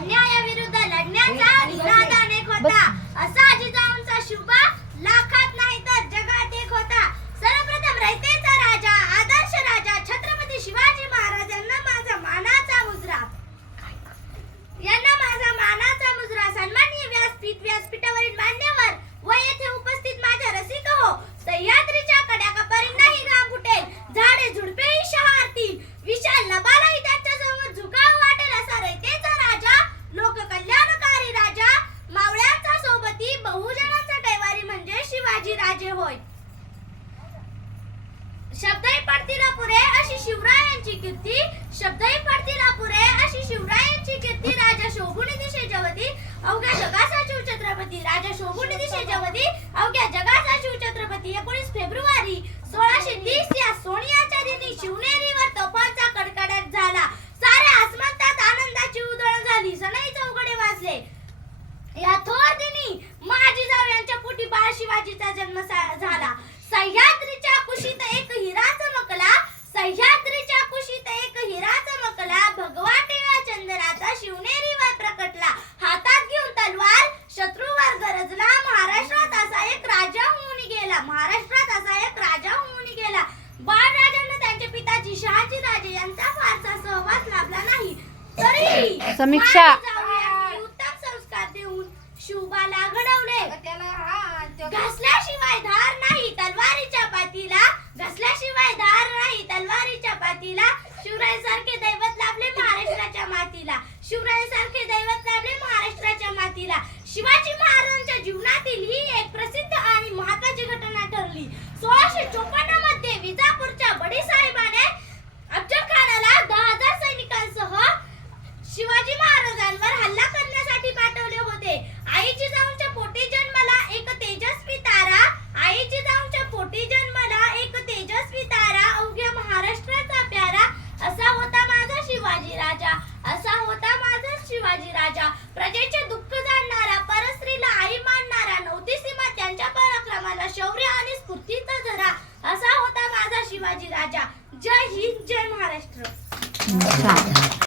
अन्यायाविरुद्ध लढण्याचा निनाद अनेक होता शिवाजी राजे होय. शब्दही पडतील पुरे अशी शिवरायांची कीर्ती. शब्दही पडतील पुरे अशी शिवरायांची कीर्ती. राजा शोभुनी दिशे जवती अवघ्या जगाचा शिव छत्रपती. राजा शोभुनी दिशे जवती अवघ्या जगाचा शिव छत्रपती. एकोणीस फेब्रुवारी सोळाशे तीस या सोनियाच्या दिनी शिवनेरीवर तोफांचा कडकडाट झाला. साऱ्या आसमंतात आनंदाची उधळण झाली. सनई चौघडे वाजले. या शिवाजीचा जन्म झाला. सह्याद्रीच्या कुशीत एक हिरा चमकला सह्याद्रीच्या कुशीत एक हिरा चमकला भगवा टिळा चंद्राचा शिवनेरीवर प्रकटला. हातात घेऊन तलवार शत्रूवर गरजला महाराष्ट्रात असा एक राजा होऊन गेला. महाराष्ट्रात असा एक राजा होऊन गेला. बाळराजांना त्यांच्या पिताजी शहाजी राजे यांचा फारसा सहवास लाभला नाही. तरी समीक्षा. उत्तम संस्कार देऊन शिवबाला घडवले. घासल्याशिवाय धार नाही तलवारीच्या पातीला. घासल्याशिवाय धार नाही तलवारीच्या पातीला. शिवराय सारखे दैवत लाभले महाराष्ट्राच्या मातीला. शिवराय सारखे दैवत लाभले महाराष्ट्राच्या मातीला शिवाजी महाराजांच्या जीवनातील ही एक प्रसिद्ध आणि महत्वाची घटना ठरली सोळाशे चोपन्नमध्ये विजापूरच्या बडी साहेबाने अफजल खानाला दहा हजार सैनिकांसह शिवाजी महाराजांवर हल्ला करण्यासाठी पाठवले होते आई जिजाऊंच्या पोटी जन्मला एक तेजस्वी तारा आई जिजाऊंच्या पोटी जन्मला एक तेजस्वी तारा अवघ्या महाराष्ट्राचा प्यारा असा होता माझा शिवाजी राजा असा होता माझा शिवाजी राजा प्रजेचे दुःख जाणणारा परस्त्रीला आई मानणारा नवती सीमा त्यांच्या पराक्रमाला शौर्य आणि स्फूर्तीचा झरा असा होता माझा शिवाजी राजा. जय हिंद जय महाराष्ट्र.